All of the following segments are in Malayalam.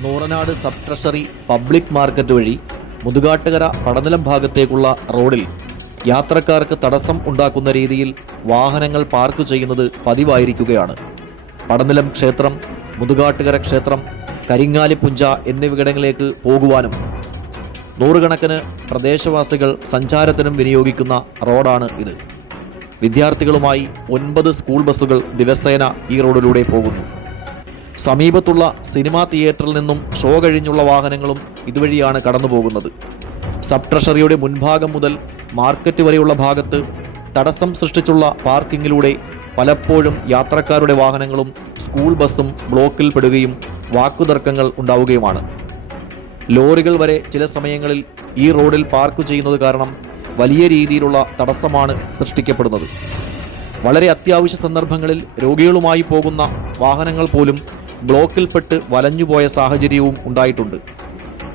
Nooranad sub treasury public market വഴി മുതുകാട്ടുകര പടനിലം ഭാഗത്തേക്കുള്ള റോഡിൽ യാത്രക്കാർക്ക് തടസ്സം ഉണ്ടാക്കുന്ന രീതിയിൽ വാഹനങ്ങൾ പാർക്ക് ചെയ്യുന്നത് പതിവായിരിക്കുകയാണ്. പടനിലം ക്ഷേത്രം, മുതുകാട്ടുകര ക്ഷേത്രം, കരിങ്ങാലിപ്പുഞ്ച എന്നിവിടങ്ങളിലേക്ക് പോകുവാനും നൂറുകണക്കിന് പ്രദേശവാസികൾ സഞ്ചാരത്തിനും വിനിയോഗിക്കുന്ന റോഡാണ് ഇത്. വിദ്യാർത്ഥികളുമായി 9 സ്കൂൾ ബസ്സുകൾ ദിവസേന ഈ റോഡിലൂടെ പോകുന്നു. സമീപത്തുള്ള സിനിമാ തിയേറ്ററിൽ നിന്നും ഷോ കഴിഞ്ഞുള്ള വാഹനങ്ങളും ഇതുവഴിയാണ് കടന്നു പോകുന്നത്. സബ് ട്രഷറിയുടെ മുൻഭാഗം മുതൽ മാർക്കറ്റ് വരെയുള്ള ഭാഗത്ത് തടസ്സം സൃഷ്ടിച്ചുള്ള പാർക്കിങ്ങിലൂടെ പലപ്പോഴും യാത്രക്കാരുടെ വാഹനങ്ങളും സ്കൂൾ ബസ്സും ബ്ലോക്കിൽ പെടുകയും വാക്കുതർക്കങ്ങൾ ഉണ്ടാവുകയുമാണ്. ലോറികൾ വരെ ചില സമയങ്ങളിൽ ഈ റോഡിൽ പാർക്ക് ചെയ്യുന്നത് കാരണം വലിയ രീതിയിലുള്ള തടസ്സമാണ് സൃഷ്ടിക്കപ്പെടുന്നത്. വളരെ അത്യാവശ്യ സന്ദർഭങ്ങളിൽ രോഗികളുമായി പോകുന്ന വാഹനങ്ങൾ പോലും ബ്ലോക്കിൽപ്പെട്ട് വലഞ്ഞുപോയ സാഹചര്യവും ഉണ്ടായിട്ടുണ്ട്.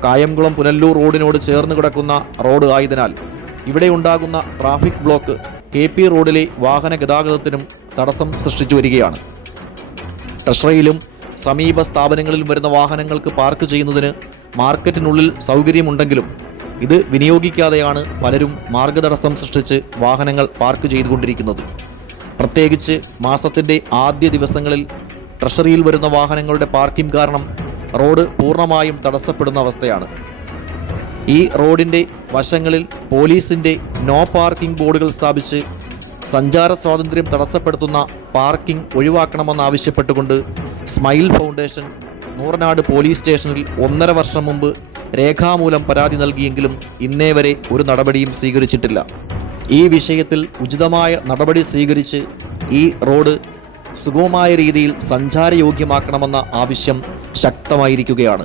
കായംകുളം പുനല്ലൂർ റോഡിനോട് ചേർന്ന് കിടക്കുന്ന റോഡ് ആയതിനാൽ ഇവിടെ ഉണ്ടാകുന്ന ട്രാഫിക് ബ്ലോക്ക് KP റോഡിലെ വാഹന ഗതാഗതത്തിനും തടസ്സം സൃഷ്ടിച്ചു വരികയാണ്. ട്രഷറിയിലും സമീപ സ്ഥാപനങ്ങളിലും വരുന്ന വാഹനങ്ങൾക്ക് പാർക്ക് ചെയ്യുന്നതിന് മാർക്കറ്റിനുള്ളിൽ സൗകര്യമുണ്ടെങ്കിലും ഇത് വിനിയോഗിക്കാതെയാണ് പലരും മാർഗതടസ്സം സൃഷ്ടിച്ച് വാഹനങ്ങൾ പാർക്ക് ചെയ്തുകൊണ്ടിരിക്കുന്നത്. പ്രത്യേകിച്ച് മാസത്തിൻ്റെ ആദ്യ ദിവസങ്ങളിൽ ട്രഷറിയിൽ വരുന്ന വാഹനങ്ങളുടെ പാർക്കിംഗ് കാരണം റോഡ് പൂർണ്ണമായും തടസ്സപ്പെടുന്ന അവസ്ഥയാണ്. ഈ റോഡിൻ്റെ വശങ്ങളിൽ പോലീസിൻ്റെ നോ പാർക്കിംഗ് ബോർഡുകൾ സ്ഥാപിച്ച് സഞ്ചാര സ്വാതന്ത്ര്യം തടസ്സപ്പെടുത്തുന്ന പാർക്കിംഗ് ഒഴിവാക്കണമെന്നാവശ്യപ്പെട്ടുകൊണ്ട് സ്മൈൽ ഫൗണ്ടേഷൻ നൂറനാട് പോലീസ് സ്റ്റേഷനിൽ 1.5 വർഷം മുമ്പ് രേഖാമൂലം പരാതി നൽകിയെങ്കിലും ഇന്നേ വരെ ഒരു നടപടിയും സ്വീകരിച്ചിട്ടില്ല. ഈ വിഷയത്തിൽ ഉചിതമായ നടപടി സ്വീകരിച്ച് ഈ റോഡ് സുഗമമായ രീതിയിൽ സഞ്ചാരയോഗ്യമാക്കണമെന്ന ആവശ്യം ശക്തമായിരിക്കുകയാണ്.